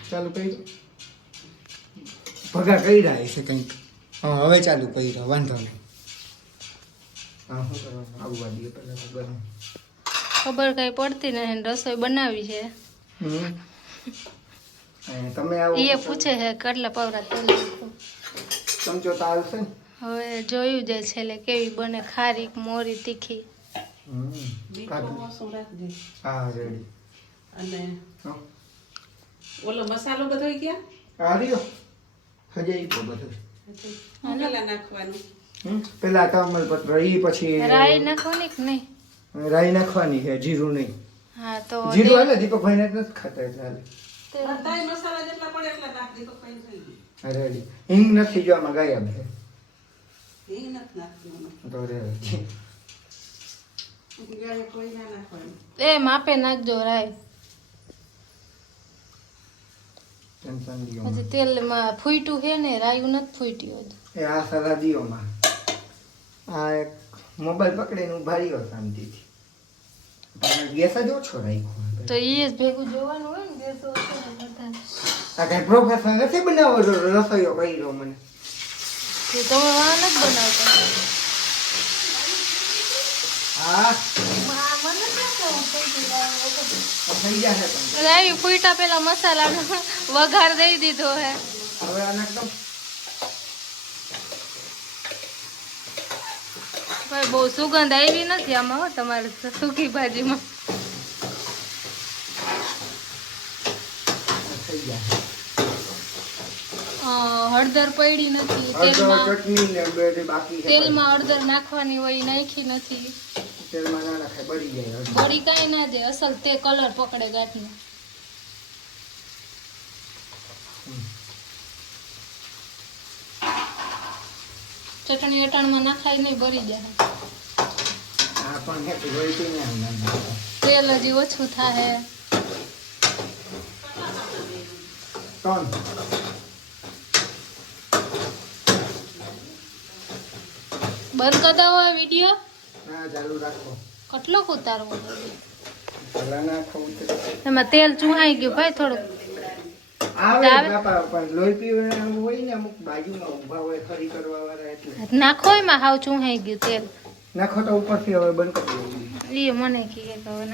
ચાલુ કરી ભગા કર્યા છે કંઈક. હા હવે ચાલુ કરી દો, વાંધો નહીં. હા શું કરવાનું, આવવા દઈએ પહેલાં ગરમ. ખબર કઈ પડતી નહીં, રસોઈ બનાવી છે. તમે આવો એ પૂછે છે કેટલા પવરા તેલ નાખું. ચમચો તો આવશે ને. હવે જોયું જાય છેલ્લે કેવી બને, ખારી મોરી તીખી. હા રેડી. અને ઓલો મસાલો બધો ગયા આ રહ્યો હજાઈ તો બધું પેલા નાખવાનું. પેલા તમલપત્ર ઈ પછી રાઈ નાખવાની કે નહીં? રાઈ નાખવાની છે, જીરું નહીં. હા તો જીરું હાલે, દીપકભાઈ ને નથી ખાતા એટલે હાલે. બધાય મસાલા જેટલા પડે એટલા નાખ દે તો કઈ થઈ ગયું. રેડી. હિંગ નથી જો આમાં ગાયબ છે. હિંગ નથી નાખવાનું. તો રેડી. ગાય કોઈ ના નાખવાનું. એ માપે નાખજો રાઈ. ટેન્શન લ્યો હજી તેલમાં ફૂટ્યું છે ને, રાયું નથી ફૂટ્યું હજુ. એ આ સલાદીઓમાં આ એક મોબાઈલ પકડીને ઉભા રહ્યો શાંતિથી. ગેસ જ ઓછો રાખ્યો. તો એ જ ભેગું જોવાનું હોય ને, ગેસ ઓછો ને બધા. આ કઈ પ્રોફેશનલ નથી બનાવો રસોઈયો કર્યો મને. તો તમે વાહ નથી બનાવતા. હા થઈ જશે તમને. રાઈ ફૂટા પેલા મસાલાનો વઘાર દઈ દીધો હે. હવે આને એકદમ ભાઈ બહુ સુગંધ આવી નથી આમાં હો, તમારે સૂકી ભાજીમાં. થઈ જશે. હળદર પડી નથી અડધો તેલમાં. ચટણી ને બે બાકી છે. તેલમાં હળદર નાખવાની હોય, નાખી નથી. તેલમાં ના નાખાય, બળી જાય. બળી કાંઈ ના દે, અસલ તે કલર પકડે ગાંઠનો. ચટણી અટાણમાં નાખાય નહીં, બળી જાય. આ પણ હે રોટી ને આમ નાખો. તેલ હજી ઓછું થાય. ત્રણ બંધ કરતા હોય વિડીયો. ના ચાલુ રાખો. કેટલો ઉતારવો? પેલા નાખો. એમાં તેલ ચૂહાઈ ગયું ભાઈ થોડુંક. આવે આવે? બાપા પણ લોહી પીવાનું હોય ને, અમુક બાજુમાં ઊભા હોય ખરી કરવા વાળા એટલે નાખો એમાં હાવ ચૂહાઈ ગયું તેલ. નાખો તો ઉપરથી હવે બંધ કરી દેવું. એ મને કહે કે હવે